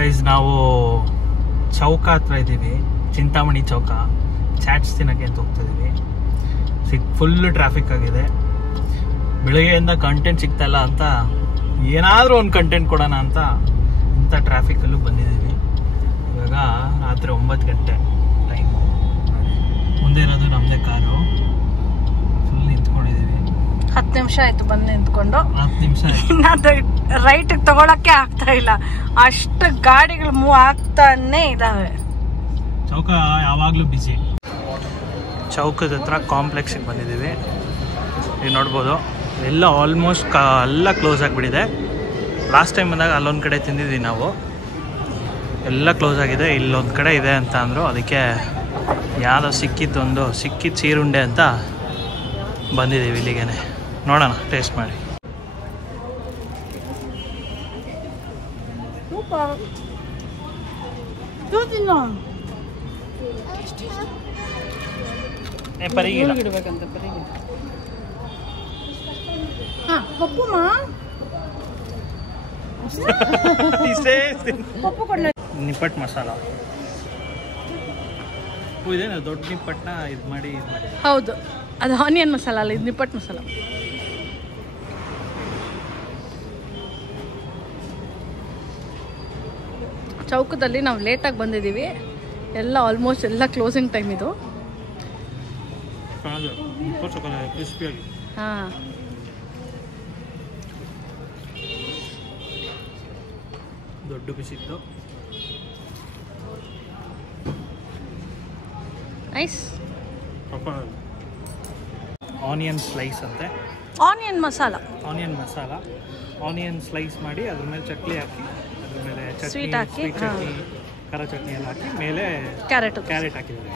Guys ನಾವು ಚೌಕ ಹತ್ರ ಇದ್ದೀವಿ, ಚಿಂತಾಮಣಿ ಚೌಕ. ಚಾಟ್ಸ್ ತಿನ್ನೋಕ್ಕೆ ಅಂತ ಹೋಗ್ತಿದ್ದೀವಿ. ಫುಲ್ ಟ್ರಾಫಿಕ್ ಆಗಿದೆ. ಬೆಳಗ್ಗೆಯಿಂದ ಕಂಟೆಂಟ್ ಸಿಗ್ತಾಯಿಲ್ಲ ಅಂತ ಏನಾದರೂ ಒಂದು ಕಂಟೆಂಟ್ ಕೊಡೋಣ ಅಂತ ಇಂಥ ಟ್ರಾಫಿಕಲ್ಲೂ ಬಂದಿದ್ದೀವಿ. ಇವಾಗ ರಾತ್ರಿ 9 ಗಂಟೆ ಟೈಮು. ಮುಂದೆ ಇರೋದು ನಮ್ಮದೇ ಕಾರು. ಫುಲ್ ನಿಂತ್ಕೊಂಡಿದ್ದೀವಿ. 10 ನಿಮಿಷ ಆಯ್ತು ಬಂದು ನಿಂತ್ಕೊಂಡು. 10 ನಿಮಿಷ ಇನ್ನಾದ್ರೂ ರೈಟ್ ತಗೊಳಕ್ಕೆ ಆಗ್ತಾ ಇಲ್ಲ, ಅಷ್ಟು ಗಾಡಿಗಳು ಮೂವ್ ಆಗ್ತಾನೆ ಇದಾವೆ. ಚೌಕ ಯಾವಾಗಲೂ ಬಿಸಿ. ಚೌಕದ ಹತ್ರ ಕಾಂಪ್ಲೆಕ್ಸಿಗೆ ಬಂದಿದ್ದೀವಿ. ನೀವು ನೋಡ್ಬೋದು ಎಲ್ಲ ಆಲ್ಮೋಸ್ಟ್ ಎಲ್ಲ ಕ್ಲೋಸ್ ಆಗಿಬಿಟ್ಟಿದೆ. ಲಾಸ್ಟ್ ಟೈಮ್ ಬಂದಾಗ ಅಲ್ಲೊಂದು ಕಡೆ ತಿಂದಿದ್ವಿ ನಾವು, ಎಲ್ಲ ಕ್ಲೋಸ್ ಆಗಿದೆ. ಇಲ್ಲೊಂದು ಕಡೆ ಇದೆ ಅಂತ ಅಂದರು, ಅದಕ್ಕೆ ಯಾವುದೋ ಸಿಕ್ಕಿದ್ದು ಸೀರುಂಡೆ ಅಂತ ಬಂದಿದ್ದೀವಿ ಇಲ್ಲಿಗೆ. ನೋಡೋಣ, ಟೇಸ್ಟ್ ಮಾಡಿ. ಪರಿಗಿಲ್ಲ ನಿಪ್ಪಟ್ಟು ಮಸಾಲ ಇದೇನು ದೊಡ್ಡ ನಿಪ್ಪಟ್ಟನ್ನ ಇದು ಮಾಡಿ. ಹೌದು, ಅದು ಆನಿಯನ್ ಮಸಾಲ ಅಲ್ಲ, ಇದು ನಿಪ್ಪಟ್ಟು ಮಸಾಲ. ಚೌಕದಲ್ಲಿ ನಾವು ಲೇಟಾಗಿ ಬಂದಿದ್ದೀವಿ. ಎಲ್ಲ ಆಲ್ಮೋಸ್ಟ್ ಎಲ್ಲ ಕ್ಲೋಸಿಂಗ್ ಟೈಮ್ ಇದು. ಕ್ರಿಸ್ಪಿಯಾಗಿ. ಹಾಂ, ದೊಡ್ಡ ಬಿಸಿತ್ತು. ನೈಸ್. ಆನಿಯನ್ ಸ್ಲೈಸ್ ಅಂತೆ. ಆನಿಯನ್ ಮಸಾಲ. ಆನಿಯನ್ ಸ್ಲೈಸ್ ಮಾಡಿ ಅದ್ರ ಮೇಲೆ ಚಟ್ನಿ ಹಾಕಿ, ಅದ್ರ ಮೇಲೆ ಸ್ವೀಟ್ ಹಾಕಿ, ಚಟ್ನಿ, ಖಾರ ಚಟ್ನಿ ಎಲ್ಲ ಹಾಕಿ, ಮೇಲೆ ಕ್ಯಾರೆಟ್ ಹಾಕಿದ್ದಾರೆ.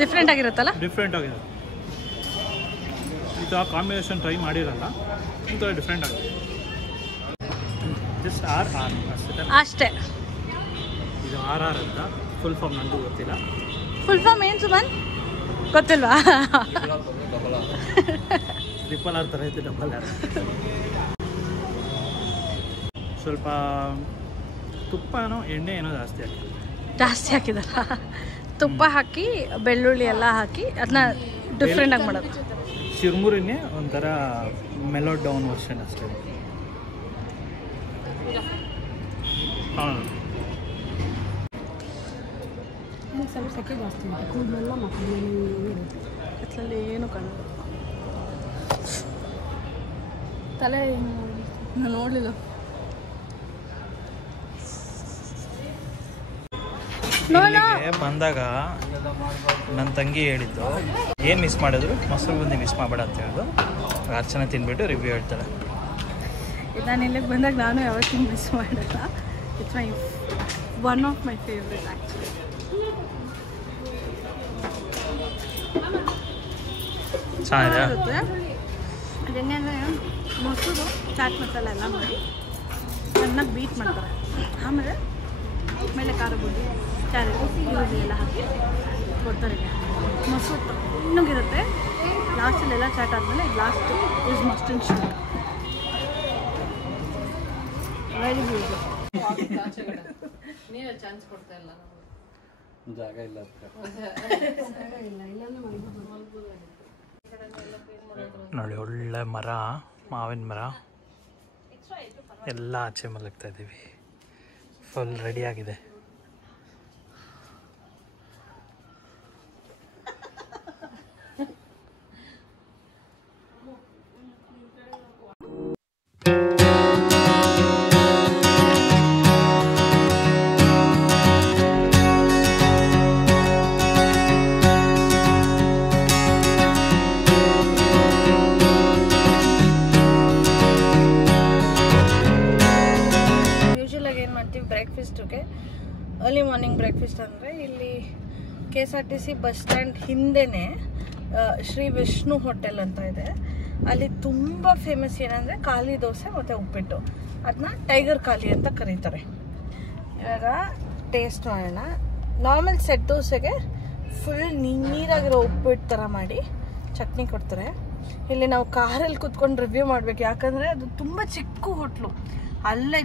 ಡಿಫ್ರೆಂಟ್ ಆಗಿರುತ್ತಲ್ಲ. ಡಿಫ್ರೆಂಟ್ ಆಗಿದೆ. ಇದು ಆ ಕಾಂಬಿನೇಷನ್ ಟ್ರೈ ಮಾಡಿರಲ್ಲ, ಒಂಥರ ಡಿಫ್ರೆಂಟ್ ಆಗಿದೆ. ಜಸ್ಟ್ ಆರ್ ಅಷ್ಟೇ. ಇದು RR ಅಂತ ಫುಲ್ ಫಾರ್ಮ್ ನನಗೂ ಗೊತ್ತಿಲ್ಲ. ಫುಲ್ ಫಾರ್ಮ್ ಏನು ಸುಮನ್ ಗೊತ್ತಿಲ್ವಾ? ಟ್ರಿಪಲ್ R ಥರ ಐತೆ, ಡಬಲ್ R. ಸ್ವಲ್ಪ ತುಪ್ಪನೋ ಎಣ್ಣೆ ಏನೋ ಜಾಸ್ತಿ ಹಾಕಿದಾರ. ತುಪ್ಪ ಹಾಕಿ ಬೆಳ್ಳುಳ್ಳಿ ಎಲ್ಲ ಹಾಕಿ ಅದನ್ನ ಡಿಫ್ರೆಂಟ್ ಆಗಿ ಮಾಡೋದು. ಚಿರ್ಮುರಿನೇ ಒಂಥರ ಮೆಲೋ ಡೌನ್ ವರ್ಷನ್ ಅಷ್ಟೇ. ಇದ್ರಲ್ಲಿ ಏನು ಕಾಣೋದು. ತಲೆ ನಾನು ನೋಡಲಿಲ್ಲ. ಬಂದಾಗ ನನ್ನ ತಂಗಿ ಹೇಳಿದ್ದು, ಏನು ಮಿಸ್ ಮಾಡಿದ್ರು ಮೊಸರು ಬುಂದಿ ಮಿಸ್ ಮಾಡಬೇಡ ಅಂತ ಹೇಳಿದ್ರು. ಅರ್ಚನೆ ತಿಂದ್ಬಿಟ್ಟು ರಿವ್ಯೂ ಹೇಳ್ತಾಳೆ. ನಾನು ಇಲ್ಲಿಗೆ ಬಂದಾಗ ನಾನು ಯಾವತ್ತೂ ಮಿಸ್ ಮಾಡಲ್ಲ. It's one of my favourite actually. ಚೆನ್ನಾಗಿದೆ. ಅದೇನೇನು ಮೊಸರು ಚಾಟ್ ಮಸಾಲೆ ಎಲ್ಲ ಮಾಡಿ ಚೆನ್ನಾಗಿ ಬೀಟ್ ಮಾಡ್ತಾರೆ. ಆಮೇಲೆ ಮೇಲೆ ಖಾರ ಬುಡ್ಡಿ, ಕ್ಯಾರೆಟು, ಈರುಳ್ಳಿ ಎಲ್ಲ ಹಾಕಿ ಕೊಡ್ತಾರೆ. ಮೊಸರು ತಣ್ಣಗಿರುತ್ತೆ. ಲಾಸ್ಟಲ್ಲೆಲ್ಲ ಚಾಟ್ ಆದಮೇಲೆ last is must and should. Very good. ಜಾಗ ಇಲ್ಲ. ನೋಡಿ, ಒಳ್ಳೆ ಮರ, ಮಾವಿನ ಮರ ಎಲ್ಲ ಆಚೆ ಮಲಗ್ತಾ ಇದ್ದೀವಿ. ಫುಲ್ ರೆಡಿಯಾಗಿದೆ. ಅರ್ಲಿ ಮಾರ್ನಿಂಗ್ ಬ್ರೇಕ್ಫಾಸ್ಟ್ ಅಂದರೆ ಇಲ್ಲಿ KSRTC ಬಸ್ ಸ್ಟ್ಯಾಂಡ್ ಹಿಂದೆನೇ ಶ್ರೀ ವಿಷ್ಣು ಹೋಟೆಲ್ ಅಂತ ಇದೆ. ಅಲ್ಲಿ ತುಂಬ ಫೇಮಸ್ ಏನಂದರೆ ಖಾಲಿ ದೋಸೆ ಮತ್ತು ಉಪ್ಪಿಟ್ಟು. ಅದನ್ನ ಟೈಗರ್ ಖಾಲಿ ಅಂತ ಕರೀತಾರೆ. ಇವಾಗ ಟೇಸ್ಟ್ ಮಾಡೋಣ. ನಾರ್ಮಲ್ ಸೆಟ್ ದೋಸೆಗೆ ಫುಲ್ ನೀರಾಗಿರೋ ಉಪ್ಪಿಟ್ಟು ಥರ ಮಾಡಿ ಚಟ್ನಿ ಕೊಡ್ತಾರೆ. ಇಲ್ಲಿ ನಾವು ಕಾರಲ್ಲಿ ಕೂತ್ಕೊಂಡು ರಿವ್ಯೂ ಮಾಡಬೇಕು, ಯಾಕಂದರೆ ಅದು ತುಂಬ ಚಿಕ್ಕ ಹೋಟ್ಲು. ಅಲ್ಲೇ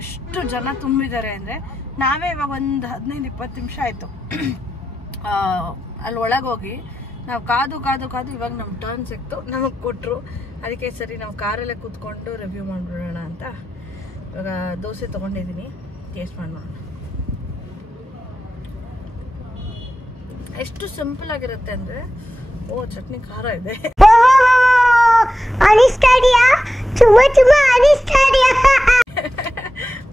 ಎಷ್ಟು ಜನ ತುಂಬಿದ್ದಾರೆ ಅಂದರೆ, ನಾವೇ ಇವಾಗ ಒಂದು 15-20 ನಿಮಿಷ ಆಯಿತು ಅಲ್ಲಿ ಒಳಗೆ ಹೋಗಿ. ನಾವು ಕಾದು ಇವಾಗ ನಮ್ಮ ಟರ್ನ್ ಸಿಕ್ತು, ನಮಗೆ ಕೊಟ್ಟರು. ಅದಕ್ಕೆ ಸರಿ ನಾವು ಕಾರಲ್ಲೇ ಕೂತ್ಕೊಂಡು ರಿವ್ಯೂ ಮಾಡಿಬಿಡೋಣ ಅಂತ ಇವಾಗ ದೋಸೆ ತೊಗೊಂಡಿದ್ದೀನಿ, ಟೇಸ್ಟ್ ಮಾಡೋಣ. ಎಷ್ಟು ಸಿಂಪಲ್ ಆಗಿರುತ್ತೆ ಅಂದರೆ, ಚಟ್ನಿ ಖಾರ ಇದೆ.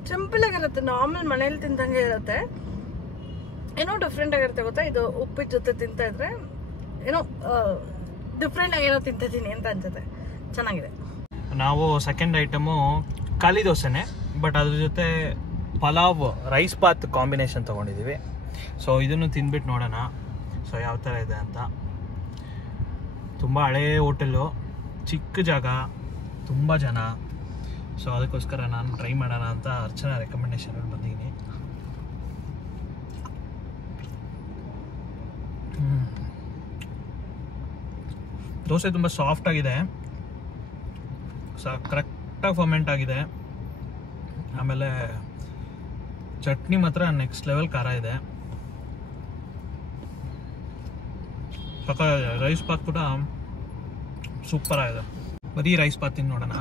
ಸಿಂಪಲ್ ಆಗಿರುತ್ತೆ, ನಾರ್ಮಲ್ ಮನೇಲಿ ತಿಂದಂಗೆ ಇರುತ್ತೆ. ಏನೋ ಡಿಫ್ರೆಂಟ್ ಆಗಿರುತ್ತೆ ಗೊತ್ತಾ. ಇದು ಉಪ್ಪಿನ ಜೊತೆ ತಿಂತಾ ಇದ್ರೆ ಏನೋ ಡಿಫ್ರೆಂಟ್ ಆಗಿ ಏನೋ ತಿಂತಿದ್ದೀನಿ ಅಂತ ಅನ್ಸುತ್ತೆ. ಚೆನ್ನಾಗಿದೆ. ನಾವು ಸೆಕೆಂಡ್ ಐಟಮು ಖಾಲಿ ದೋಸೆನೆ, ಬಟ್ ಅದ್ರ ಜೊತೆ ಪಲಾವ್ ರೈಸ್ ಬಾತ್ ಕಾಂಬಿನೇಷನ್ ತೊಗೊಂಡಿದ್ದೀವಿ. ಸೊ ಇದನ್ನು ತಿಂದ್ಬಿಟ್ಟು ನೋಡೋಣ ಸೊ ಯಾವ ಥರ ಇದೆ ಅಂತ. ತುಂಬ ಹಳೇ ಹೋಟೆಲ್ಲು, ಚಿಕ್ಕ ಜಾಗ, ತುಂಬ ಜನ. ಸೊ ಅದಕ್ಕೋಸ್ಕರ ನಾನು ಟ್ರೈ ಮಾಡೋಣ ಅಂತ ಅರ್ಚನಾ ರೆಕಮೆಂಡೇಶನಲ್ಲಿ ಬಂದಿದ್ದೀನಿ. ದೋಸೆ ತುಂಬ ಸಾಫ್ಟ್ ಆಗಿದೆ, ಕರೆಕ್ಟಾಗಿ ಫರ್ಮೆಂಟ್ ಆಗಿದೆ. ಆಮೇಲೆ ಚಟ್ನಿ ಮಾತ್ರ ನೆಕ್ಸ್ಟ್ ಲೆವೆಲ್ ಖಾರ ಇದೆ. ಪಕ್ಕ ರೈಸ್ ಬಾತ್ ಕೂಡ ಸೂಪರ್ ಆಗಿದೆ. ಬರೀ ರೈಸ್ ಬಾತ್ ತಿಂದು ನೋಡೋಣ.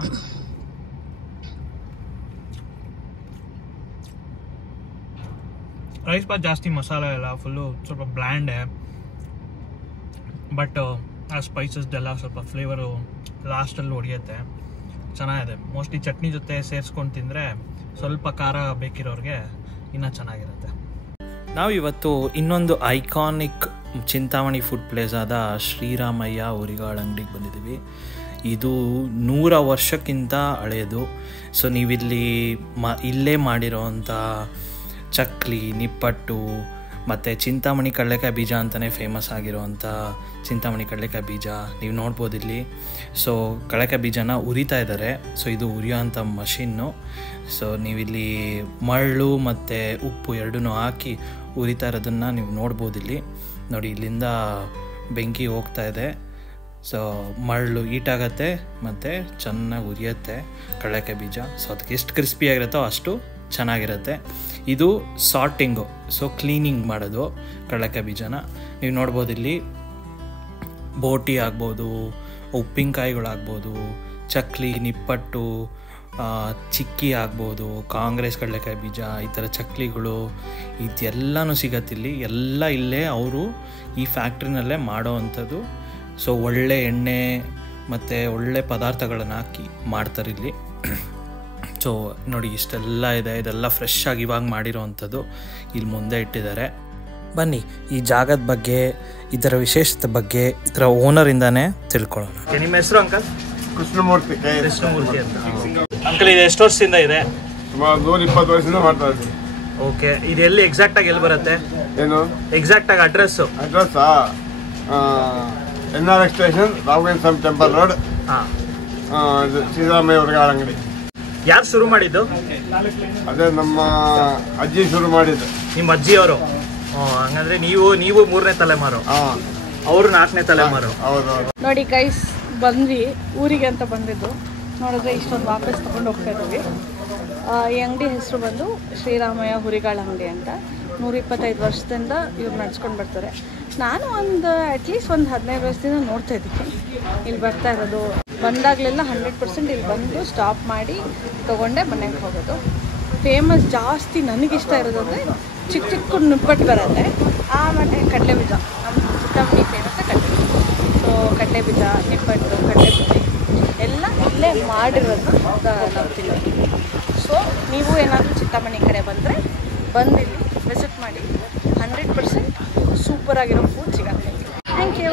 ರೈಸ್ ಬಾತ್ ಜಾಸ್ತಿ ಮಸಾಲೆ ಇಲ್ಲ, ಫುಲ್ಲು ಸ್ವಲ್ಪ ಬ್ಲ್ಯಾಂಡೆ. ಬಟ್ ಆ ಸ್ಪೈಸಸ್ ಎಲ್ಲ ಸ್ವಲ್ಪ ಫ್ಲೇವರು ಲಾಸ್ಟಲ್ಲಿ ಹೊಡಿಯುತ್ತೆ, ಚೆನ್ನಾಗಿದೆ. ಮೋಸ್ಟ್ಲಿ ಚಟ್ನಿ ಜೊತೆ ಸೇರಿಸ್ಕೊಂಡು ತಿಂದರೆ ಸ್ವಲ್ಪ ಖಾರ ಬೇಕಿರೋರಿಗೆ ಇನ್ನೂ ಚೆನ್ನಾಗಿರುತ್ತೆ. ನಾವಿವತ್ತು ಇನ್ನೊಂದು ಐಕಾನಿಕ್ ಚಿಂತಾಮಣಿ ಫುಡ್ ಪ್ಲೇಸ್ ಆದ ಶ್ರೀರಾಮಯ್ಯ ಹುರಿಗಾಳ ಅಂಗಡಿಗೆ ಬಂದಿದ್ದೀವಿ. ಇದು 100 ವರ್ಷಕ್ಕಿಂತ ಹಳೆಯದು. ಸೊ ನೀವಿಲ್ಲಿ ಇಲ್ಲೇ ಮಾಡಿರೋವಂಥ ಚಕ್ಲಿ, ನಿಪ್ಪಟ್ಟು ಮತ್ತು ಚಿಂತಾಮಣಿ ಕಡಲೆಕಾಯಿ ಬೀಜ ಅಂತಲೇ ಫೇಮಸ್ ಆಗಿರೋವಂಥ ಚಿಂತಾಮಣಿ ಕಡಲೆಕಾಯಿ ಬೀಜ ನೀವು ನೋಡ್ಬೋದು ಇಲ್ಲಿ. ಸೊ ಕಡಲೆಕಾಯಿ ಬೀಜನ ಉರಿತಾ ಇದ್ದಾರೆ. ಸೊ ಇದು ಉರಿಯೋಂಥ ಮಷಿನ್ನು. ಸೊ ನೀವಿಲ್ಲಿ ಮರಳು ಮತ್ತು ಉಪ್ಪು ಎರಡೂ ಹಾಕಿ ಉರಿತಾ ಇರೋದನ್ನು ನೀವು ನೋಡ್ಬೋದು ಇಲ್ಲಿ. ನೋಡಿ, ಇಲ್ಲಿಂದ ಬೆಂಕಿ ಹೋಗ್ತಾ ಇದೆ. ಸೊ ಮರಳು ಹೀಟಾಗತ್ತೆ ಮತ್ತು ಚೆನ್ನಾಗಿ ಉರಿಯುತ್ತೆ ಕಡಲೆಕಾಯಿ ಬೀಜ. ಸೊ ಅದಕ್ಕೆ ಎಷ್ಟು ಕ್ರಿಸ್ಪಿಯಾಗಿರುತ್ತೋ ಅಷ್ಟು ಚೆನ್ನಾಗಿರುತ್ತೆ. ಇದು ಸಾರ್ಟಿಂಗು, ಸೊ ಕ್ಲೀನಿಂಗ್ ಮಾಡೋದು ಕಡಲೆಕಾಯಿ ಬೀಜನ. ನೀವು ನೋಡ್ಬೋದು ಇಲ್ಲಿ ಬೋಟಿ ಆಗ್ಬೋದು, ಉಪ್ಪಿನಕಾಯಿಗಳಾಗ್ಬೋದು, ಚಕ್ಲಿ, ನಿಪ್ಪಟ್ಟು, ಚಿಕ್ಕಿ ಆಗ್ಬೋದು, ಕಾಂಗ್ರೆಸ್ ಕಡಲೆಕಾಯಿ ಬೀಜ, ಈ ಥರ ಚಕ್ಲಿಗಳು ಇದೆಲ್ಲನೂ ಸಿಗತ್ತಿಲ್ಲಿ. ಎಲ್ಲ ಇಲ್ಲೇ ಅವರು ಈ ಫ್ಯಾಕ್ಟ್ರಿನಲ್ಲೇ ಮಾಡೋ ಅಂಥದ್ದು. ಸೊ ಒಳ್ಳೆ ಎಣ್ಣೆ ಮತ್ತು ಒಳ್ಳೆ ಪದಾರ್ಥಗಳನ್ನು ಹಾಕಿ ಮಾಡ್ತಾರೆ ಇಲ್ಲಿ. ಸೊ ನೋಡಿ, ಇಷ್ಟೆಲ್ಲ ಇದೆ. ಇದೆಲ್ಲ ಫ್ರೆಶ್ ಆಗಿ ಇವಾಗ ಮಾಡಿರೋ ಅಂಥದ್ದು ಇಲ್ಲಿ ಮುಂದೆ ಇಟ್ಟಿದ್ದಾರೆ. ಬನ್ನಿ ಈ ಜಾಗದ ಬಗ್ಗೆ, ಇದರ ವಿಶೇಷತೆ ಬಗ್ಗೆ ಇದರ ಓನರಿಂದಾನೇ ತಿಳ್ಕೊಳ್ಳೋಣ. ನಿಮ್ಮ ಹೆಸರು ಅಂಕಲ್? ಕೃಷ್ಣಮೂರ್ತಿ ಅಂತ. ಅಂಕಲ್, ಇದು ಎಷ್ಟು ವರ್ಷದಿಂದ ಇದೆ? ಸುಮಾರು 120 ವರ್ಷದಿಂದ ಮಾಡ್ತಾ ಇದ್ದೀವಿ. ಓಕೆ, ಇದು ಎಲ್ಲಿ ಎಕ್ಸಾಕ್ಟ್ ಆಗಿ ಎಲ್ಲಿ ಬರುತ್ತೆ? ಏನು ಎಕ್ಸಾಕ್ಟ್ ಆಗಿ ಅಡ್ರೆಸ್? NRX ಸ್ಟೇಷನ್, ರಾಘವೇಂದ್ರ ಸ್ವಾಮಿ ಟೆಂಪಲ್ ರೋಡ್, ಶ್ರೀರಾಮಯ್ಯ ಹುರಿಗಾಳ ಅಂಗಡಿ. ಯಾರು ಶುರು ಮಾಡಿದ್ದು? ಅದೇ ನಮ್ಮ ಅಜ್ಜಿ ಶುರು ಮಾಡಿದ್ದು. ನಿಮ್ಮ ಅಜ್ಜಿಯವರು? ಹಂಗಂದ್ರೆ ನೀವು 3ನೇ ತಲೆಮಾರು, ಅವರು 4ನೇ ತಲೆಮಾರು. ಹೌದೌದು. ನೋಡಿ ಗೈಸ್, ಬಂದ್ವಿ ಊರಿಗೆ ಅಂತ ಬಂದಿದ್ದು. ನೋಡಿದ್ರೆ ಇಷ್ಟೊಂದು ವಾಪಸ್ ತೊಗೊಂಡು ಹೋಗ್ತಾ ಇದ್ದೀವಿ. ಈ ಅಂಗಡಿ ಹೆಸರು ಬಂದು ಶ್ರೀರಾಮಯ್ಯ ಹುರಿಗಾಳ ಅಂಗಡಿ ಅಂತ. 125 ವರ್ಷದಿಂದ ಇವ್ರು ನಡ್ಸ್ಕೊಂಡು ಬರ್ತಾರೆ. ನಾನು ಅಟ್ಲೀಸ್ಟ್ ಒಂದು 15 ವರ್ಷದಿಂದ ನೋಡ್ತಾ ಇದ್ದೀನಿ ಇಲ್ಲಿ ಬರ್ತಾ ಇರೋದು. ಬಂದಾಗಲೆಲ್ಲ 100% ಇಲ್ಲಿ ಬಂದು ಸ್ಟಾಪ್ ಮಾಡಿ ತೊಗೊಂಡೆ ಮನೆಗೆ ಹೋಗೋದು. ಫೇಮಸ್ ಜಾಸ್ತಿ ನನಗಿಷ್ಟ ಇರೋದಂದರೆ ಚಿಕ್ಕ ಚಿಕ್ಕ ನಿಪ್ಪಟ್ಟು ಬರುತ್ತೆ, ಆಮೇಲೆ ಕಡಲೆ ಬೀಜ. ನಮ್ಮ ಚಿಂತಾಮಣಿ ಫೇಮಸ್ ಕಡಲೆ ಬೀಜ. ಸೊ ಕಡಲೆ ಬೀಜ, ನಿಪ್ಪಟ್ಟು, ಕಡಲೆ ಬೀಜ ಎಲ್ಲ ಇಲ್ಲೇ ಮಾಡಿರೋದು ನಾವು ತಿನ್ನೋದು. ಸೊ ನೀವು ಏನಾದರೂ ಚಿಂತಾಮಣಿ ಕಡೆ ಬಂದರೆ ಬಂದಿಲ್ಲಿ ವಿಸಿಟ್ ಮಾಡಿ. 100% ಸೂಪರಾಗಿರೋ ಫುಡ್ ಸಿಗುತ್ತೆ. Thank you.